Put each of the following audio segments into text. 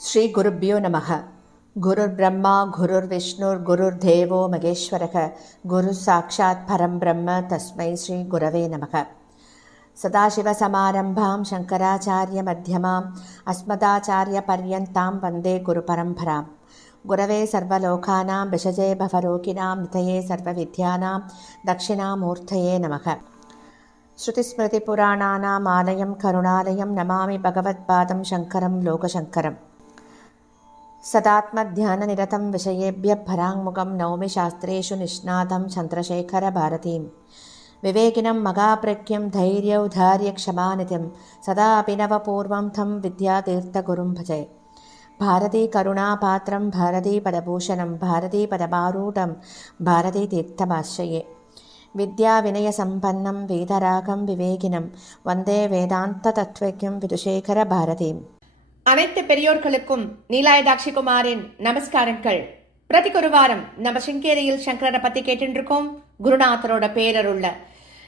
ஸ்ரீ குருப்யோ நமக. குருர் பிரம்மா குருர் விஷ்ணுர் குருர் தேவோ மகேஸ்வரக குரு சாட்சாத் பரம் பிரம்ம தஸ்மை ஸ்ரீ குரவே நமக. சதாசிவசமாரம்பாம் சங்கராச்சாரிய மத்தியமாம் அஸ்மதாச்சாரிய பர்யந்தாம் வந்தே குரு பரம்பராம். குரவே சர்வலோகானாம் விஷஜே பவரோகிணாம் நிதயே சர்வவித்யானாம் தட்சிணாமூர்த்தயே நமக. ஸ்ருதிஸ்மிருதிபுராணானாம் ஆலயம் கருணாலயம் நமாமி பகவத்பாதம் சங்கரம் லோகசங்கரம். सदात्मध्याननिरतं विषयेभ्यः पराङ्मुखं नौमि शास्त्रेषु निष्णातं चन्द्रशेखरभारतीं. विवेकिनं मगाप्रज्ञं धैर्यौधार्यक्षमानिधिं सदा अभिनवपूर्वं तं विद्यातीर्थगुरुं भजे. भारतीकरुणापात्रं भारतीपदभूषणं भारतीपदमारूढं भारतीतीर्थमाश्रये. विद्याविनयसम्पन्नं वेदरागं विवेकिनं वन्दे वेदान्ततत्त्वज्ञं विदुशेखरभारतीम्. அனைத்து பெரியோர்களுக்கும் நீலாயதாட்சி குமாரின் நமஸ்காரங்கள். பிரதி குருவாரம் நம்ம சிங்கேரியில் சங்கரரை பத்தி கேட்டுருக்கோம். குருநாதரோட பேரருள்ள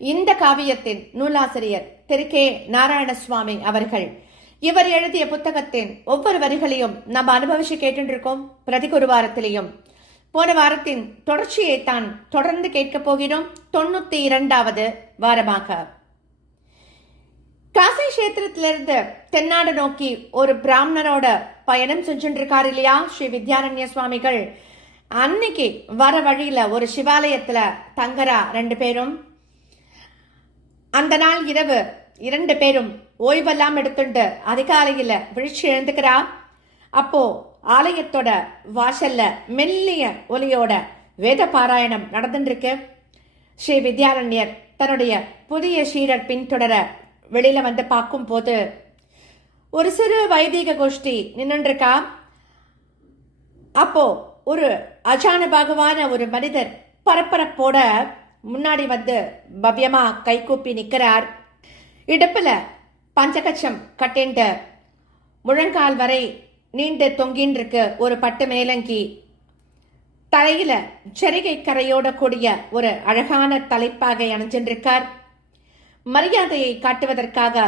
இந்த காவியத்தின் நூலாசிரியர் திரு கே நாராயணசுவாமி அவர்கள். இவர் எழுதிய புத்தகத்தின் ஒவ்வொரு வரிகளையும் நம்ம அனுபவிச்சு கேட்டுருக்கோம். பிரதி குருவாரத்திலையும் போன வாரத்தின் தொடர்ச்சியை தான் தொடர்ந்து கேட்க போகிறோம். 92வது வாரமாக காசி கஷேத்திரத்திலிருந்து தென்னாடு நோக்கி ஒரு பிராமணரோட பயணம் செஞ்சுட்டு இருக்காரு இல்லையா ஸ்ரீ வித்யாரண்ய சுவாமிகள். அன்னைக்கு வர வழியில ஒரு சிவாலயத்துல தங்கரா 2 பேரும். அந்த நாள் இரவு 2 பேரும் ஓய்வெல்லாம் எடுத்துட்டு அதிகாலையில விழிச்சு எழுந்துக்கிறா. அப்போ ஆலயத்தோட வாசல்ல மெல்லிய ஒலியோட வேத பாராயணம் நடந்துட்டு இருக்கு. ஸ்ரீ வித்யாரண்யர் தன்னுடைய புதிய சீடர் பின்தொடர வெளியில வந்து பார்க்கும் போது ஒரு சிறு வைதிக கோஷ்டி நின்றுருக்கா. அப்போ ஒரு அஜானுபாகுவான ஒரு மனிதர் பரபரப்போட முன்னாடி வந்து பவ்யமா கைகூப்பி நிக்கிறார். இடுப்புல பஞ்சகச்சம் கட்டிண்டு முழங்கால் வரை நீண்டு தொங்கின்னு இருக்கு ஒரு பட்டு மேலங்கி. தலையில செரிகை கரையோட கூடிய ஒரு அழகான தலைப்பாகை அணிஞ்சின்றிருக்கார். மரியாதையை காட்டுவதற்காக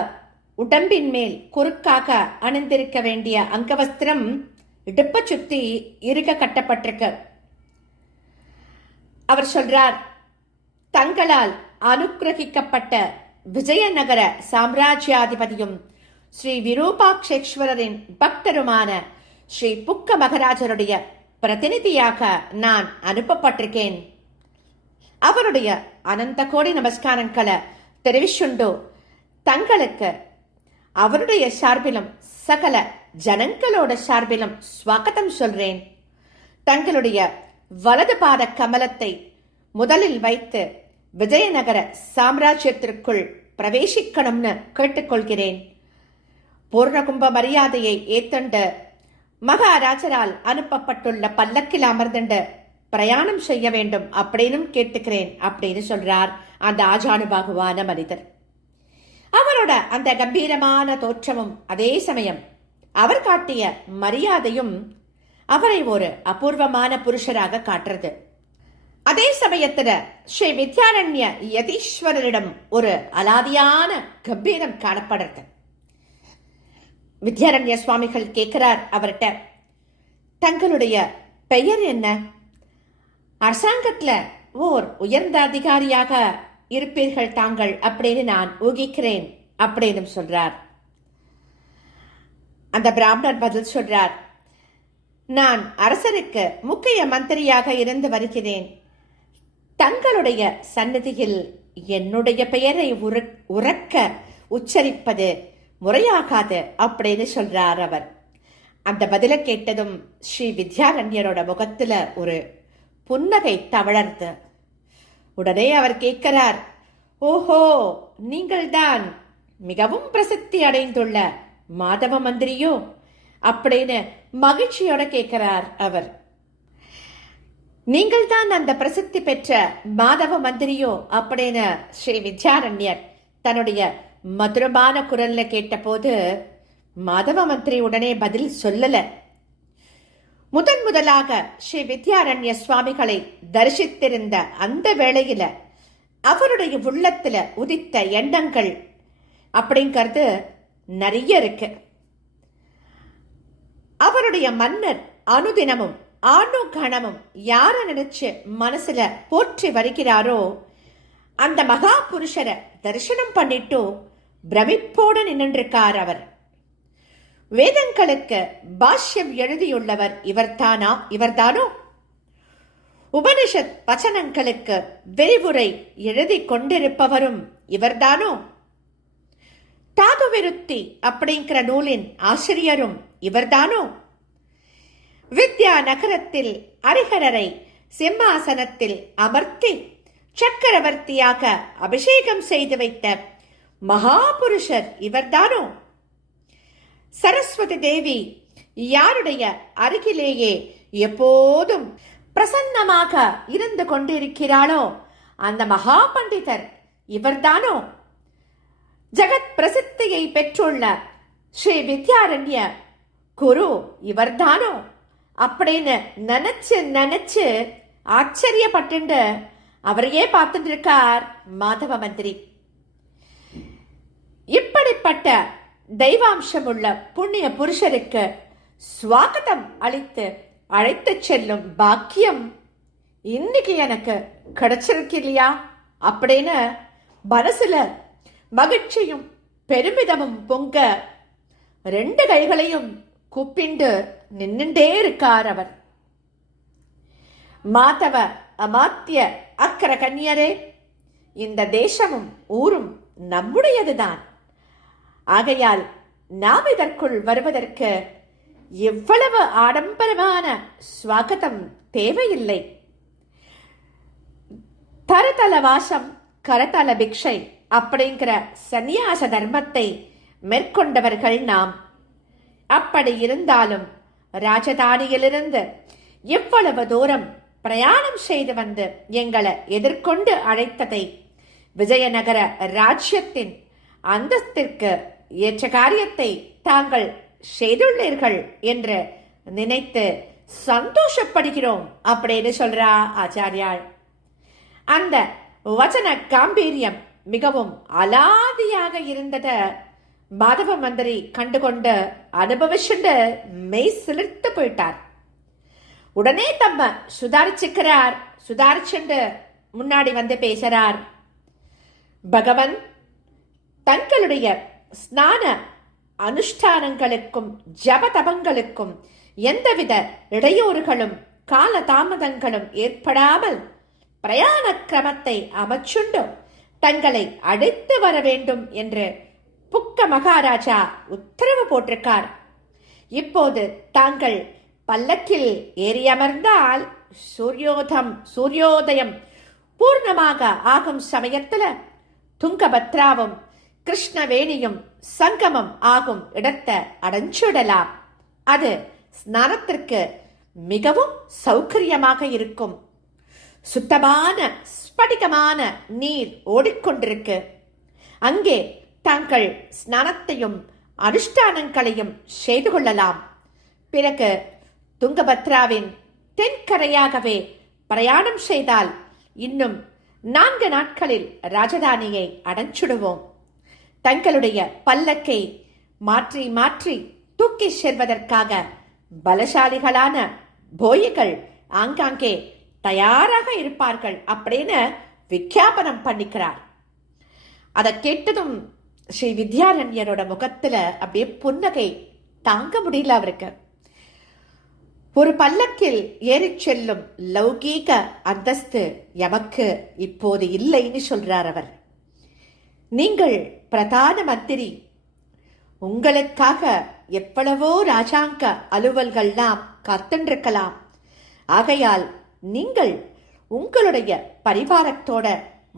உடம்பின் மேல் குறுக்காக அணிந்திருக்க வேண்டிய அங்கவஸ்திரம் இடுப்ப சுத்தி இருக்க கட்டப்பட்டிருக்கு. அவர் சொல்றார், தங்களால் அனுக்கிரகிக்கப்பட்ட விஜயநகர சாம்ராஜ்யாதிபதியும் ஸ்ரீ விரூபாட்சேஸ்வரரின் பக்தருமான ஸ்ரீ புக்க மகராஜருடைய பிரதிநிதியாக நான் அனுப்பப்பட்டிருக்கேன். அவருடைய அனந்த கோடி நமஸ்காரங்களை தெரிவிச்சுண்டு தங்களுக்கு அவருடைய சார்பிலும் சகல ஜனங்களோட சார்பிலும் ஸ்வாகத்தம் சொல்றேன். தங்களுடைய வலது பாத கமலத்தை முதலில் வைத்து விஜயநகர சாம்ராஜ்யத்திற்குள் பிரவேசிக்கணும்னு கேட்டுக்கொள்கிறேன். பூர்ணகும்ப மரியாதையை ஏத்தண்டு மகாராஜரால் அனுப்பப்பட்டுள்ள பல்லக்கில் அமர்ந்துண்டு பிரயாணம் செய்ய வேண்டும் அப்படின்னு கேட்டுக்கிறேன் அப்படின்னு சொல்றார் அந்த ஆஜானுபாகுவான மனிதர். அவரோட அந்த கம்பீரமான தோற்றமும் அதே சமயம் அவர் காட்டிய மரியாதையும் அவரை ஒரு அபூர்வமான புருஷராக காட்டுறது. அதே சமயத்துல ஸ்ரீ வித்யாரண்ய யதீஸ்வரரிடம் ஒரு அலாதியான கம்பீரம் காணப்படுறது. வித்யாரண்ய சுவாமிகள் கேட்கிறார் அவர்கிட்ட, தங்களுடைய பெயர் என்ன? அரசாங்கத்துல ஓர் உயர்ந்த அதிகாரியாக இருப்பீர்கள் தாங்கள் அப்படின்னு நான் ஊகிக்கிறேன் அப்படின்னு சொல்றார். அந்த பிராமணர் பதில் சொல்றார், நான் அரசருக்கு முக்கிய மந்திரியாக இருந்து வருகிறேன். தங்களுடைய சன்னதியில் என்னுடைய பெயரை உறக்க உச்சரிப்பது முறையாகாது அப்படின்னு சொல்றார் அவர். அந்த பதில கேட்டதும் ஸ்ரீ வித்யாரண்யரோட முகத்துல ஒரு புன்னகை தவழர்ந்து. உடனே அவர் கேட்கிறார், ஓஹோ, நீங்கள்தான் மிகவும் பிரசித்தி அடைந்துள்ள மாதவ மந்திரியோ அப்படின்னு மகிழ்ச்சியோட கேட்கிறார் அவர். நீங்கள் தான் அந்த பிரசித்தி பெற்ற மாதவ மந்திரியோ அப்படின்னு ஸ்ரீ வித்யாரண்யர் தன்னுடைய மதுரமான குரல்ல கேட்ட போது மாதவ மந்திரி உடனே பதில் சொல்லல. முதலாக ஸ்ரீ வித்யாரண்ய சுவாமிகளை தரிசித்திருந்த அந்த வேளையில அவருடைய உள்ளத்துல உதித்த எண்ணங்கள் அப்படிங்கிறது நிறைய இருக்கு. அவருடைய மன்னர் அனுதினமும் ஆணு கணமும் யார நினைச்சு மனசுல போற்றி வருகிறாரோ அந்த மகா புருஷரை தரிசனம் பண்ணிட்டு பிரமிப்போடு நின்றிருக்கார் அவர். வேதங்களுக்கு பாஷ்யம் எழுதியுள்ளவர் இவர்தானோ? உபனிஷத் வசனங்களுக்கு விரிவுரை எழுதி கொண்டிருப்பவரும் இவர்தானோ? தாது விருத்தி அப்படிங்கிற நூலின் ஆசிரியரும் இவர்தானோ? வித்யா நகரத்தில் ஹரிஹரரை சிம்மாசனத்தில் அமர்த்தி சக்கரவர்த்தியாக அபிஷேகம் செய்து வைத்த மகாபுருஷர் இவர்தானோ? சரஸ்வதி தேவி யாருடைய அருகிலேயே எப்போதும் பிரசன்னமாக இருந்து கொண்டிருக்கிறாளோ அந்த மகா பண்டிதர் இவர்தானோ? ஜகத் பிரசித்தியை பெற்றுள்ள ஸ்ரீ வித்யாரண்ய குரு இவர்தானோ அப்படின்னு நினைச்சு ஆச்சரியப்பட்டு அவரையே பார்த்துட்டு இருக்கார் மாதவ மந்திரி. இப்படிப்பட்ட தெய்வாம்சமுள்ள புண்ணிய புருஷருக்கு ஸ்வாகதம் அளித்து அழைத்து செல்லும் பாக்கியம் இன்னைக்கு எனக்கு கிடைச்சிருக்கு இல்லையா அப்படின்னு மனசுல மகிழ்ச்சியும் பெருமிதமும் பொங்க 2 கைகளையும் கூப்பிண்டு நின்னுட்டே இருக்கார் அவர். மாதவ அமாத்திய அக்கர கன்னியரே, இந்த தேசமும் ஊரும் நம்முடையதுதான். ஆகையால் நாம் இதற்குள் வருவதற்கு எவ்வளவு ஆடம்பரமான ஸ்வாகதம் தேவையில்லை. தரதல வாசம் கரதல பிக்ஷை அப்படிங்கிற சந்நியாச தர்மத்தை மேற்கொண்டவர்கள் நாம். அப்படி இருந்தாலும் ராஜதானியிலிருந்து எவ்வளவு தூரம் பிரயாணம் செய்து வந்து எங்களை எதிர்கொண்டு அழைத்ததை விஜயநகர ராஜ்யத்தின் அந்தஸ்திற்கு ஏற்ற காரியத்தை தாங்கள் செய்துள்ளீர்கள் என்று நினைத்து சந்தோஷப்படுகிறோம் அப்படின்னு சொல்றா ஆச்சாரியாள். அந்த வச்சன காம்பீரியம் மிகவும் அலாதியாக இருந்தத மாதவ மந்திரி கண்டுகொண்டு அனுபவிச்சுண்டு மெய் சிலிர்த்து போயிட்டார். உடனே தம்ம சுதாரிச்சுண்டு முன்னாடி வந்து பேசுறார். பகவன் தங்களுடைய ஸ்நான அனுஷ்டானங்களுக்கும் ஜபதபங்களுக்கும் எந்தவித இடையூறுகளும் கால தாமதங்களும் ஏற்படாமல் பிரயாண கிரமத்தை அமைச்சுண்டு தங்களை அழைத்து வர வேண்டும் என்று புக்க மகாராஜா உத்தரவு போட்டிருக்கார். இப்போது தாங்கள் பல்லக்கில் ஏறியமர்ந்தால் சூரியோதயம் பூர்ணமாக ஆகும் சமயத்துல துங்கபத்ராவும் கிருஷ்ணவேணியும் சங்கமம் ஆகும் இடத்தை அடைஞ்சுடலாம். அது ஸ்நானத்திற்கு மிகவும் சௌகரியமாக இருக்கும். சுத்தமான ஸ்படிகமான நீர் ஓடிக்கொண்டிருக்கு. அங்கே தாங்கள் ஸ்நானத்தையும் அனுஷ்டானங்களையும் செய்து கொள்ளலாம். பிறகு துங்கபத்ராவின் தென்கரையாகவே பிரயாணம் செய்தால் இன்னும் 4 நாட்களில் ராஜதானியை அடைஞ்சுடுவோம். தங்களுடைய பல்லக்கை மாற்றி மாற்றி தூக்கி செல்வதற்காக பலசாலிகளான போயிகள் ஆங்காங்கே தயாராக இருப்பார்கள் அப்படின்னு விஞ்ஞாபனம் பண்ணிக்கிறார். அதை கேட்டதும் ஸ்ரீ வித்யாரண்யரோட முகத்துல அப்படியே புன்னகை தாங்க முடியல அவருக்கு. ஒரு பல்லக்கில் ஏறி செல்லும் லௌகீக அந்தஸ்து எமக்கு இப்போது இல்லைன்னு சொல்றார் அவர். நீங்கள் பிரதான மந்திரி, உங்களுக்காக எவ்வளவோ ராஜாங்க அலுவல்கள்லாம் காத்துருக்கலாம். ஆகையால் நீங்கள் உங்களுடைய பரிவாரத்தோட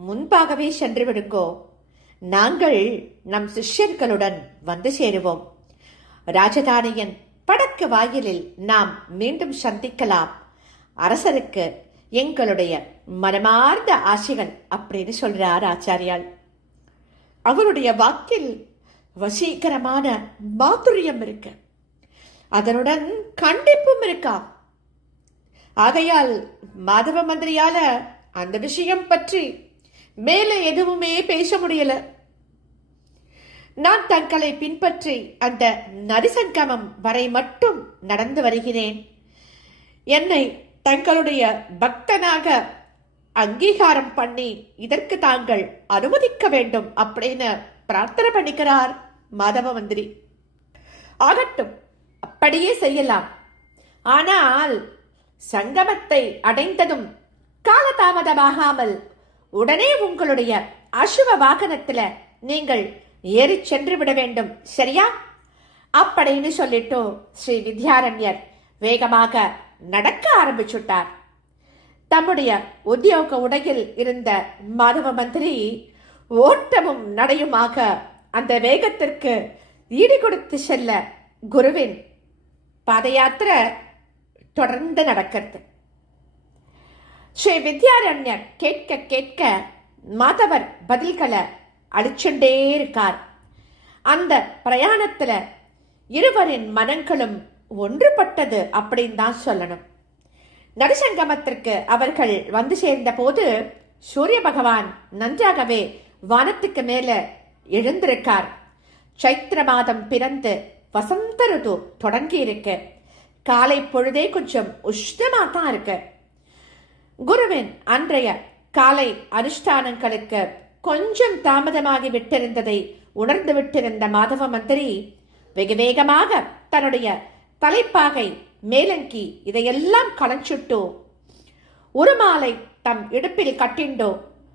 முன்பாகவே சென்று விடுங்கோ. நாங்கள் நம் சிஷ்யர்களுடன் வந்து சேருவோம். ராஜதானியின் படக்கு வாயிலில் நாம் மீண்டும் சந்திக்கலாம். அரசருக்கு எங்களுடைய மனமார்ந்த ஆசைகள் அப்படின்னு சொல்றார் ஆச்சாரியால். அவருடைய வாக்கில் வசீகரமான மாதுரியம் இருக்கு, அதனுடன் கண்டிப்பும் இருக்கா. ஆகையால் மாதவ மந்திரியால அந்த விஷயம் பற்றி மேல எதுவுமே பேச முடியல. நான் தங்களை பின்பற்றி அந்த நரிசங்கமம் வரை மட்டும் நடந்து வருகிறேன். என்னை தங்களுடைய பக்தனாக அங்கீகாரம் பண்ணி இதற்கு தாங்கள் அனுமதிக்க வேண்டும் அப்படின்னு பிரார்த்தனை பண்ணிக்கிறார் மாதவ மந்திரி. ஆகட்டும், அப்படியே செய்யலாம். ஆனால் சங்கமத்தை அடைந்ததும் காலதாமதமாகாமல் உடனே உங்களுடைய அசுவ வாகனத்துல நீங்கள் ஏறி சென்று விட வேண்டும், சரியா? அப்படின்னு சொல்லிட்டு ஸ்ரீ வித்யாரண்யர் வேகமாக நடக்க ஆரம்பிச்சுட்டார். தம்முடைய உத்தியோக உடையில் இருந்த மாதவ மந்திரி ஓட்டமும் நடையுமாக அந்த வேகத்திற்கு ஈடு கொடுத்து செல்ல குருவின் பாத யாத்திரை தொடர்ந்து நடக்கிறது. ஸ்ரீ வித்யாரண்யர் கேட்க கேட்க மாதவர் பதில்களை அளிச்சுட்டே இருக்கார். அந்த பிரயாணத்துல இருவரின் மனங்களும் ஒன்றுபட்டது அப்படின்னு தான் சொல்லணும். நரிசங்கமத்திற்கு அவர்கள் வந்து சேர்ந்த போது சூரிய பகவான் நன்றாகவே வானத்துக்கு மேல எழுந்திருக்கார். சைத்திர மாதம் பிறந்து வசந்த ருது தொடங்கி இருக்கு. காலை பொழுதே கொஞ்சம் உஷ்ணமா தான் இருக்கு. குருவின் அன்றைய காலை அனுஷ்டானங்களுக்கு கொஞ்சம் தாமதமாகி விட்டிருந்ததை உணர்ந்து விட்டிருந்த மாதவ மந்திரி வெகு வேகமாக தன்னுடைய தலைப்பாகை, மேலங்கி இதையெல்லாம் களைச்சுட்டோ ஒரு மாலை தம் இடுப்பில் கட்டிண்டோ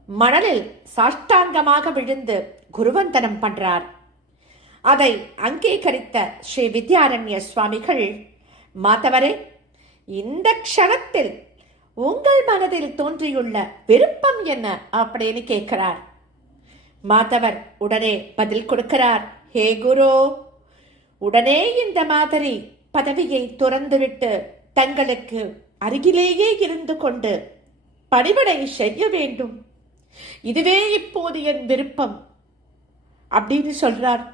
மணலில் சாஷ்டாங்கமாக விழுந்து குருவந்தனம் பண்றார். அதை அங்கீகரித்த ஸ்ரீ வித்யாரண்ய சுவாமிகள், மாதவரே, இந்த க்ஷணத்தில் உங்கள் மனதில் தோன்றியுள்ள விருப்பம் என்ன அப்படின்னு கேட்கிறார். மாதவர் உடனே பதில் கொடுக்கிறார். ஹே குரு, உடனே இந்த மாதிரி பதவியை துறந்துவிட்டு தங்களுக்கு அருகிலேயே இருந்து கொண்டு பணிவிடை செய்ய வேண்டும், இதுவே இப்போது என் விருப்பம் அப்படின்னு சொல்றார்.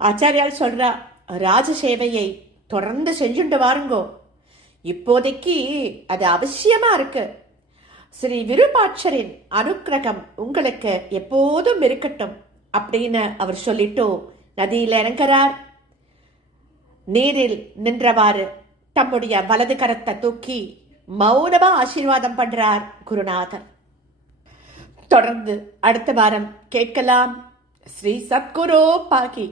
ஆச்சாரியால் சொல்றா, ராஜ சேவையை தொடர்ந்து செஞ்சுட்டு வாருங்கோ, இப்போதைக்கு அது அவசியமா இருக்கு. ஸ்ரீ விருபாட்சரின் அனுக்கிரகம் உங்களுக்கு எப்போதும் இருக்கட்டும் அப்படின்னு அவர் சொல்லிட்டு நதியில் இறங்குறார். நீரில் நின்றவாறு தம்முடைய வலது கரத்தை தூக்கி மௌனமா ஆசீர்வாதம் பண்றார் குருநாதர். தொடர்ந்து அடுத்த வாரம் கேட்கலாம். ஸ்ரீ சத்குரு பாகி,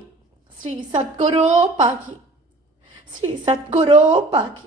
ஸ்ரீ சத்குரு பாகி, ஸ்ரீ சத்குரு பாகி.